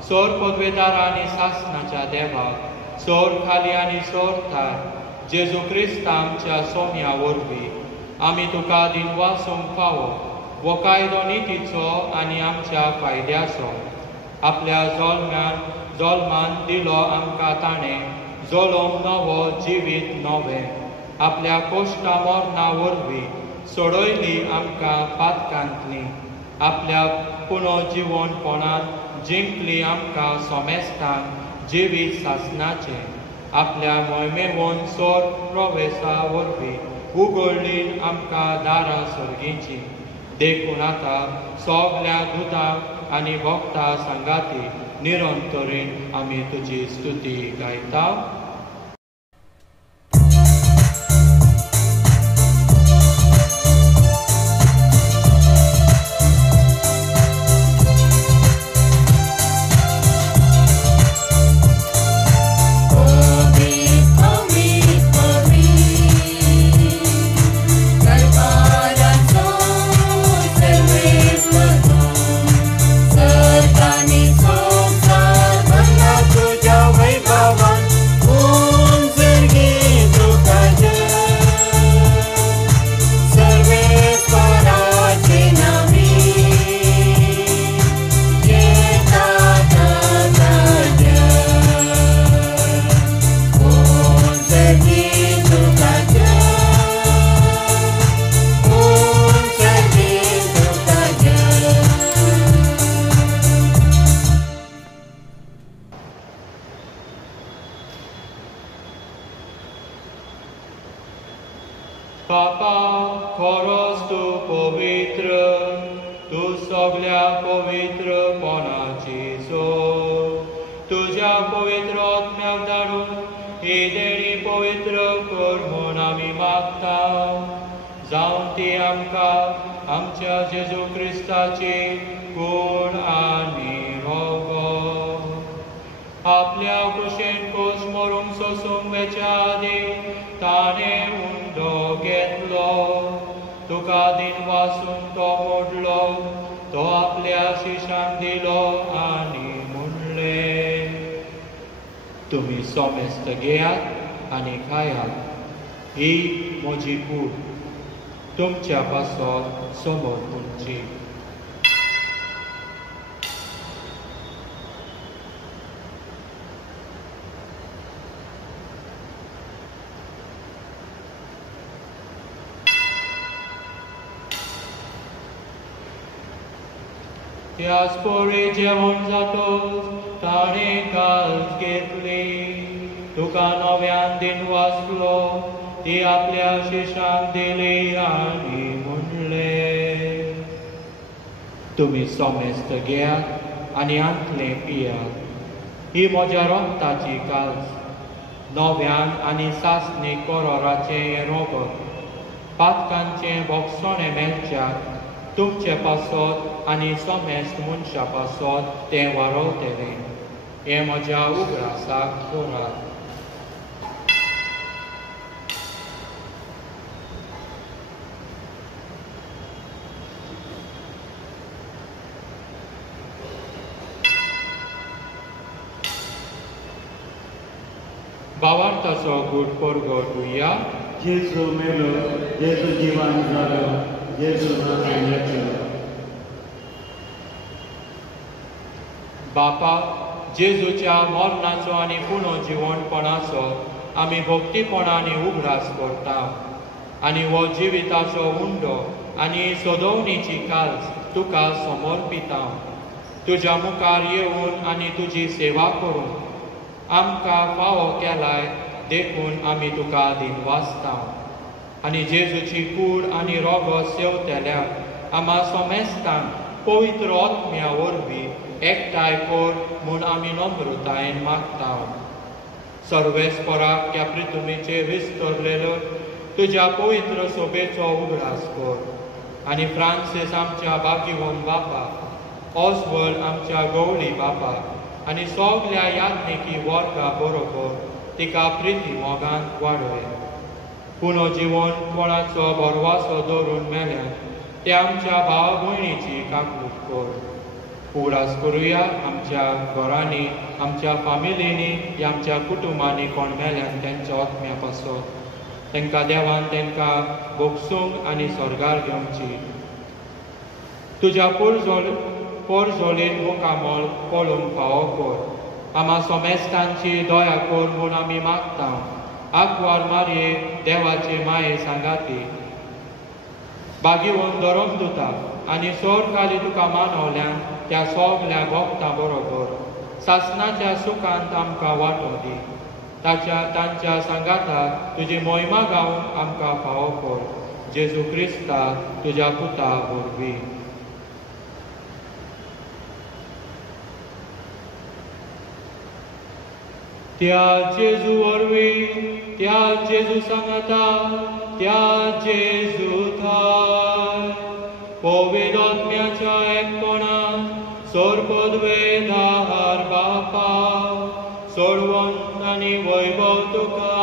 सोर पदवेदार आनी सासनाच्या देवाक सोर खाली आनी सोर थार जेजू क्रिस्त आमच्या सोम्या वरवीं आमी तुका दिनवासूंक फावो वो कायदो नितीचो आनी आमच्या फायद्याचो आपल्या जल्मान दिलो आमकां ताणें जळोवंक नवो जिवीत नवें आपल्या कोश्टा मरणा वरवीं सोडयली आमकां पातकांतली आपल्या पुनर्जिवनपणान जिंकली आमकां सोमेस्तान जिवीत सासनाचे आपल्या मोहिमेवून सोर प्रवेशा वरवीं उगडली आमकां दारां सर्गीची देखून आतां सगल्या दुतांक आनी भक्तां सांगाती निरंतरीन आमी तुजी स्तुती गायता Papa, खरोच तू पवित्र तू सगल्या पवित्र पोनाची सो तुझ्या पवित्र आत्म्याक धाडून ही देणी पवित्र कर म्हूण आमी मागता जावन ती आमकां आमच्या जेजू क्रिस्ताची कूड आनी रोगो आपल्या कुशेन कोस मरूंक सोसूंक वेच्या आदी ताणें उंडो घेतलो तुका दिनवासून तो मोडलो तो आपल्या शिशांक दिलो आनी म्हणलें तुमी सोमेस्त घेयात आनी खायात ही म्हजी कूड तुमच्या पासत समोर तुमची त्याच पोळी जेवण जातोच ताणें काळज घेतली तुका नव्यान दिनवासलो ती आपल्या शिशांक दिली आनी म्हणलें तुमी सोमेस्त घेयात आनी आंतलें पियात ही म्हज्या रोगताची काळज नव्यान आनी सासणी कोरोराचें हें रोगत पातकांचें भोगसोणें मेलच्याक तुमचे पासत आनी सोमेस्त मनशा पासत तें वारोवतलें हें म्हज्या उगडासाक करात भावार्थाचो गूढ परगो धुया जेजू मेलो जेजू जिवान जालो जेजू नाचलो बापा जेजूच्या मरणाचो आनी पुनर्जिवणपणाचो आमी भक्तीपणांनी उगडास करता आनी हो जिविताचो उंडो आनी सदोवणीची काळज तुका समर्पिता तुज्या मुखार येवन आनी तुजी सेवा करून आमकां फावो केलाय देखून आमी तुका दिनवासता आनी जेजूची कूड आनी रोगो सेवतल्याक आमा सोमेस्तान पवित्र आत्म्या वरवीं एकठांय कर म्हूण आमी नम्रतायेन मागता सर्वेस्पराक त्या प्रितुमेचे विस्तरलेलो तुज्या पवित्र सोबेचो उगडास कर आनी फ्रांसीस आमच्या बागिवोन बापा ऑस्वर्ड आमच्या गवळी बापा आनी सगल्या याज्ञिकी वर्गा बरोबर तिका प्रिती मोगान वाडय. पूण जिवन कोणाचो बरवासो दवरून मेल्यान ते आमच्या भाव भयणीची काकूट कर. उगडास करुया आमच्या घरांनी, आमच्या फामिलींनी, आमच्या कुटुंबांनी कोण मेल्यान तेंच्या आत्म्या पासो. तांकां देवान तांकां भोगसूंक आनी स्वर्गार घेवची. तुज्या पोरजोळीन मुखामोळ पळोवन फावो कर. आमा सोमेस्तांची दया कर म्हूण आमी मागता. आंकवार मारये देवाचे माये सांगाती. बागीवन धरून दिता आनी सोर खाली तुका मानवल्यान त्या सगल्या भक्तां बरोबर सासणाच्या सुखांत आमकां वांटो दी. तांच्या सांगाताक तुजी मोहिमा गावन आमकां फावो कर. जेजू क्रिस्ता तुज्या पुता वरवीं. त्या जेजू वरवीं, त्या जेजू सांगाता, त्या जेजू थाय पवित्र आत्म्याच्या एकपणान सोरपदवे धार बापा सोडवंत आनी वैभव तुका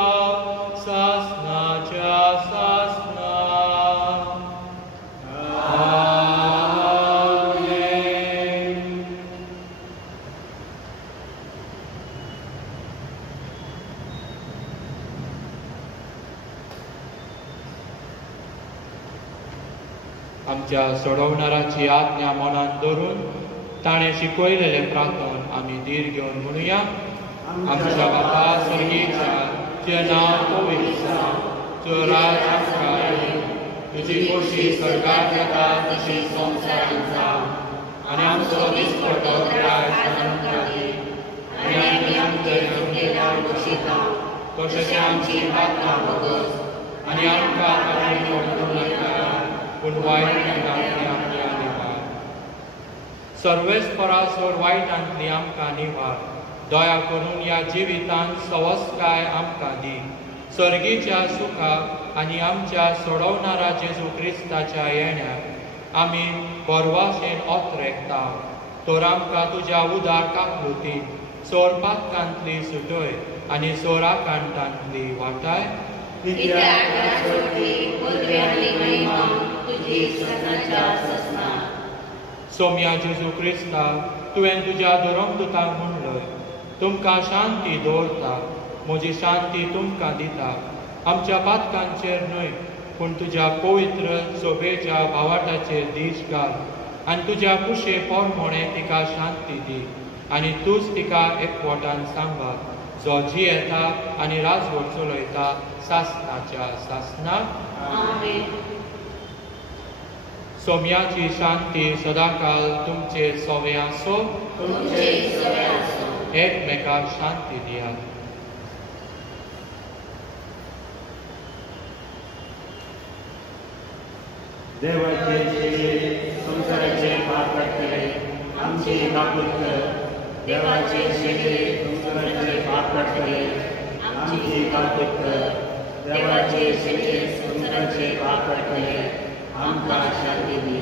सासणाच्या सासणा. आमच्या सोडवणाराची आज्ञा मनात धरून ताणें शिकयलेले प्रार्थन आमी धीर घेवन म्हणुया. आमच्या बापा सर्गीच्या, तुजें नांव पवित्र जावं, तुजो राज आमकां येवं, तुजी खोशी स्वर्गांत जाता तशी संवसारांत जावं. आनी आमचो दिसपटो आज आमकां दी. आनी आमी आमचे चुकलेल्यांक दोशीता तशें आमची पातकां भोगस. आनी आमकां करून नाका पूण वायटांतली आमकां निवार. सर्वेस्परासोर वायटांतली आमकां निवार. दया करून ह्या जिवितांत सवस्काय आमकां दी. सर्गीच्या सुखाक आनी आमच्या सोडवणारा जेजू क्रिस्ताच्या येण्याक आमी परवाशेन ओतरेकता. तर आमकां तुज्या उदार काकलुतीन सोर पातकांतली सुटय आनी सोराकांतांतली वाटाय. सोम्या जेजू क्रिस्ता तुवें तुज्या धर्मदूतांक म्हणलय, तुमकां शांती दवरता, म्हजी शांती तुमकां दिता. आमच्या पातकांचेर न्हय पूण तुज्या पवित्र सोबेच्या भावाटाचेर दीश घाल आनी तुज्या कुशे पोरमोणे तिका शांती दी. आनी तूंच तिका एकवटान सांबाळ, जो जियेता आनी राजवट चलयता सासणाच्या सासणा. सोम्याची शांती सदांकाल तुमचे सोवे आसो. एकमेकाक शांती दियात. देवाचे शेळे संसाराचे पाप काडटले आमची काकूट कर. देवाचे शेळे संसाराचे पाप काडटले आमची काकूट कर. देवाचे शेळे संसाराचे पाप काडटले आमकां शांती दी.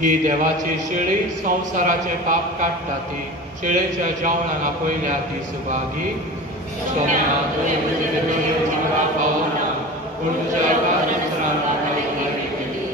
ही देवाची शेळी संवसाराचे पाप काडटा ती. शेळेच्या जेवणाक आपयल्या ती सुभागी. सोम्या तुवें म्हजे जिवा पावना पूण तुज्या काळजांतल्यान म्हाका बरी केली.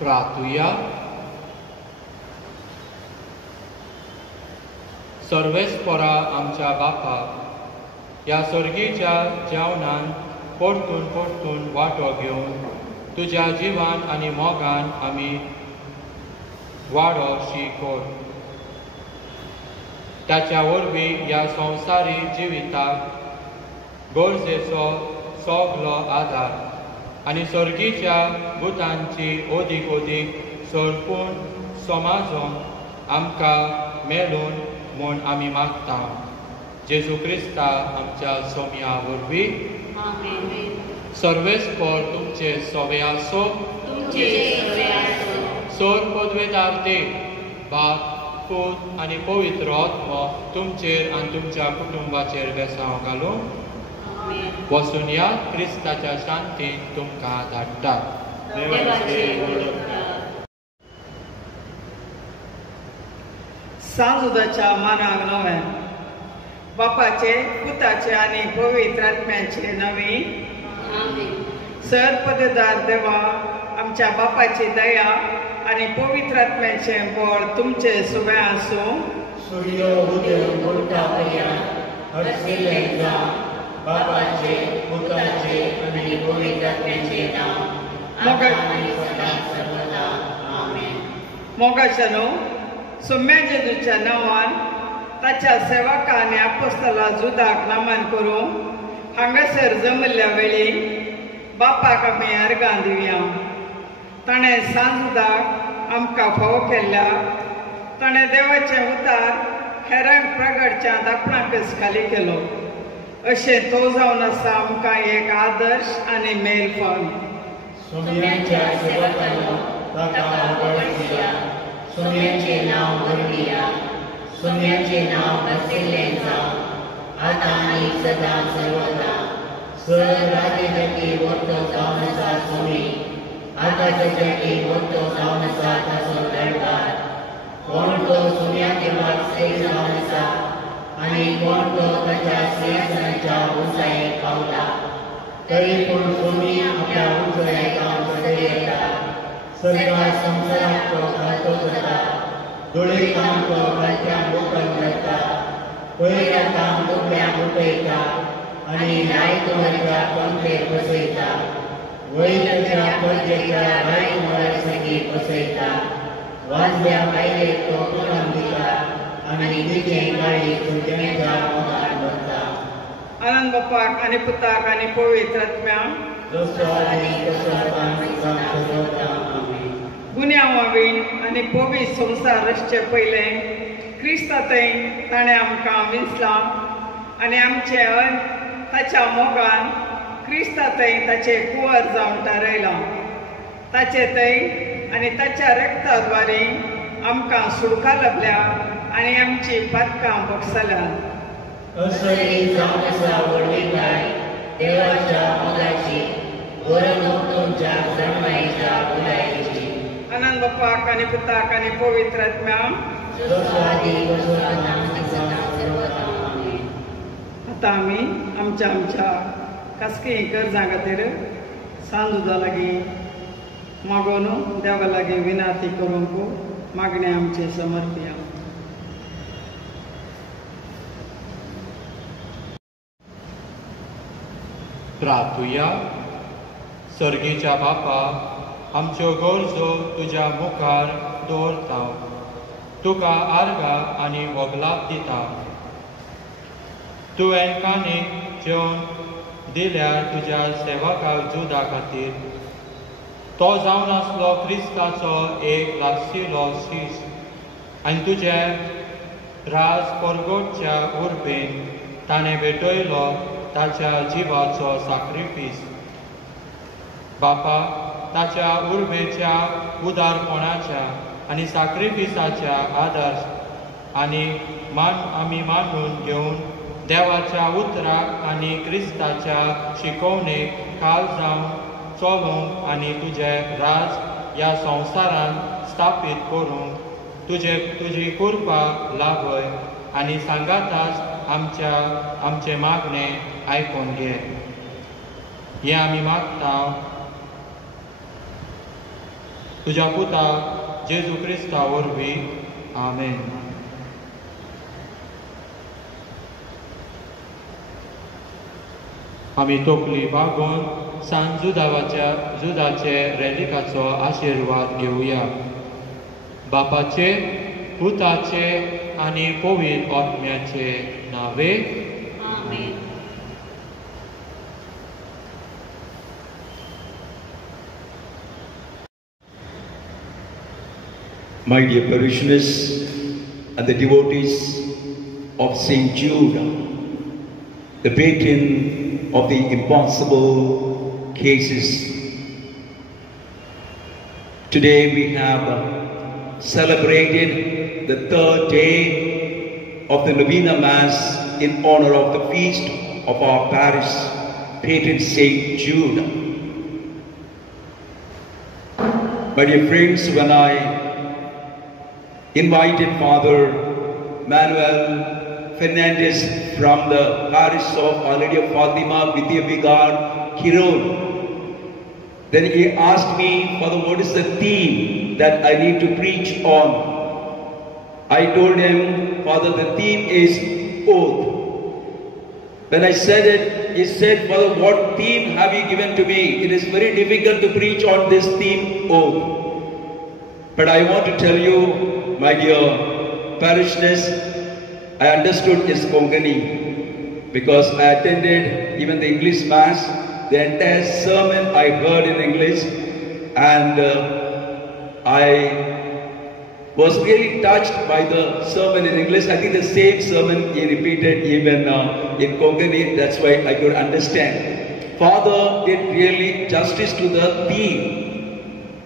प्रार्थुया. सर्वेस्परा आमच्या बापा, ह्या सर्गीच्या जेवणान परतून परतून वांटो घेवन तुज्या जिवान आनी मोगान आमी वाडो शिकोर. ताच्या वरवीं ह्या संवसारी जिविताक गरजेचो सगलो आदार आनी सर्गीच्या भुतांची ओदीक ओदीक सरपून समाजून आमकां मेळून म्हूण आमी मागता. जेजू क्रिस्ता आमच्या सोम्या वरवीं सर्वेस्पर तुमचे सोवे आसो. सोर पदवेदार देव बाप पूत आनी पवित्र आत्मा तुमचेर आनी तुमच्या कुटुंबाचेर वेसांव घालून वचून या क्रिस्ताच्या शांतीन तुमकां धाडटा. सांजुदाच्या मानाक नव्यान बापाचे पुताचे आनी पवित्र आत्म्याचे नवी. सरपददार देवा, आमच्या बापाची दया आनी पवित्र आत्म्याचे बळ तुमचे सुबे आसूं. सूर्य उदय उलटा पर्यंत हरसिल्ले जावं बापाचे पुताचे आनी पवित्र आत्म्याचे नांव आनी सदांच सर्वदा. आमेन. मोगाच्यानो सोम्या जेजूच्या नांवान ताच्या सेवकां आनी आपोस्तला जुदाक नमन करूं हांगासर जमल्ल्या वेळी बापाक आमी अर्गां दिवया. ताणें सांजुदाक आमकां फावो केल्ल्या ताणें देवाचें उतार हेरांक प्रगटच्या दापणाकच खाली केलो. अशें तो जावन आसा आमकां एक आदर्श आनी मेलफळ. सोम्यांच्या सेवकांनो ताका आवडसिया, सोम्यांचे नांव बरदिया, सोम्यांचे नांव बसयल्लें जावं आतां आनी सदां सर्वदा. सर राजेजाती वरतो जावन आसा सोमी, आकाशाची वरतो जावन आसा ताचो दरबार. कोण तो सोम्या देवाक सैर जावन आसा आनी कोण तो ताच्या सिंहासनाच्या उंचायेक पावला. तरी पूण सोमी आपल्या उंचायेकां सदैव येता. सर्वा संवसाराक तो घालतो जाता. दोळेकांक तो घालत्यांक मुखार घालता. पयऱ्याकांक दुबळ्यांक उठयता आनी लायतोराच्या पंखेर बसयता. वैराच्या पर्देच्या रायत मळार सेगीत बसयता. वाजल्या बायलेक तो पुराण दिता आनी दिकें गाळी सुटयांच्या मोगान भरता. आनंद बापाक आनी पुताक आनी पवित्र आत्म्याक जसो आनी तसो सदांच सर्वदा. आमेन. गुन्या वावीन आनी पवित्र संवसार रचचे पयले क्रिस्तांतय ताणें आमकां विंचलां आनी आमचे ताच्या मोगान क्रिस्तांतय ताचे कुंवर जावन थारयलां. ताचे थंय आनी ताच्या रक्ताद्वारे आमकां सुडका लभल्या आनी आमची पातकां बक्षल्यात. असली जावन आसा व्हडविकाय देवाच्या मोगाची, बरोबर तुमच्या जन्मायेच्या बुरायेची. आनंद बापाक आनी पुताक आनी पवित्र आत्म्याक जसो आदी तसो सदांच सर्वदा. आमेन. आतां आमी आमच्या खासगी गरजां खातीर सांजुदा लागीं मागून देवा लागीं विनंती करूंक मागणें आमचे समर्पया. प्रार्थुया. सर्गीच्या बापा, आमच्यो गरजो तुज्या मुखार दवरता. तुका आर्गां आनी वगलाप दिता. तुवें कानीक जेवण दिल्यार तुज्या सेवकाक जुदा खातीर तो जावन आसलो क्रिस्ताचो एक लागशिलो शीश आनी तुजे राज परगोटच्या उर्बेन ताणें भेटयलो ताच्या जिवाचो साक्रिफीस. बापा, ताच्या उर्बेच्या उदारपणाच्या आनी साक्रिफिसाच्या आदर्श आनी आमी मानून घेवन देवाच्या उतराक आनी क्रिस्ताच्या शिकवणेक काल जावन चलूंक आनी तुजे राज ह्या संवसारांत स्थापीत करूंक तुजी कृपा लाभय आनी सांगाताच आमचे मागणें आयकून घे. हें आमी मागता तुझ्या पुताक जेजू क्रिस्ता वरवीं आमेन. आमी तोकली बागोवन सांत जुदाचे रेलिकाचो आशिर्वाद घेवया. बापाचे, पुताचे आनी पवित्र आत्म्याचे नावे. आमेन. My dear parishioners and the devotees of St. Jude, the patron of the impossible cases, today we have celebrated the third day of the Novena Mass in honor of the feast of our parish patron St. Jude. My dear friends, when I invited Father Manuel Fernandez from the parish of Our Lady of Fatima, Vidya Vigar, Kirol, then he asked me, Father, what is the theme that I need to preach on? I told him, Father, the theme is oath. When I said it, he said, Father, what theme have you given to me? It is very difficult to preach on this theme, oath. But I want to tell you, my dear parishioners, I understood his Konkani because I attended even the English Mass. The entire sermon I heard in English, and I was really touched by the sermon in English. I think the same sermon he repeated even in Konkani. That's why I could understand. Father did really justice to the theme.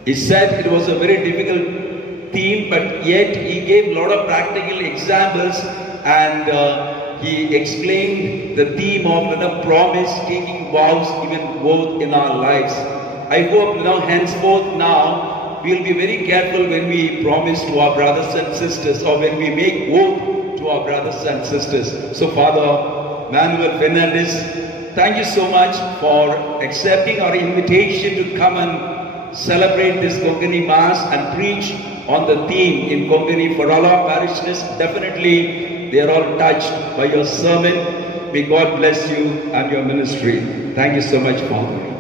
He said it was a very difficult theme, but yet he gave a lot of practical examples, and he explained the theme of promise, taking vows, even both in our lives. I hope henceforth we will be very careful when we promise to our brothers and sisters, or when we make oath to our brothers and sisters. So Father Manuel Fernandez, thank you so much for accepting our invitation to come and celebrate this Konkani Mass and preach on the theme in Konkani for all our parishioners. Definitely they are all touched by your sermon. May God bless you and your ministry. Thank you so much, Father.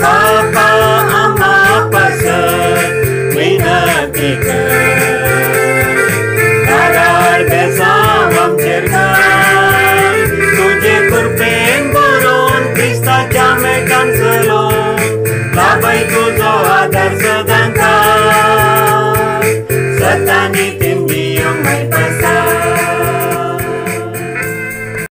Papa कर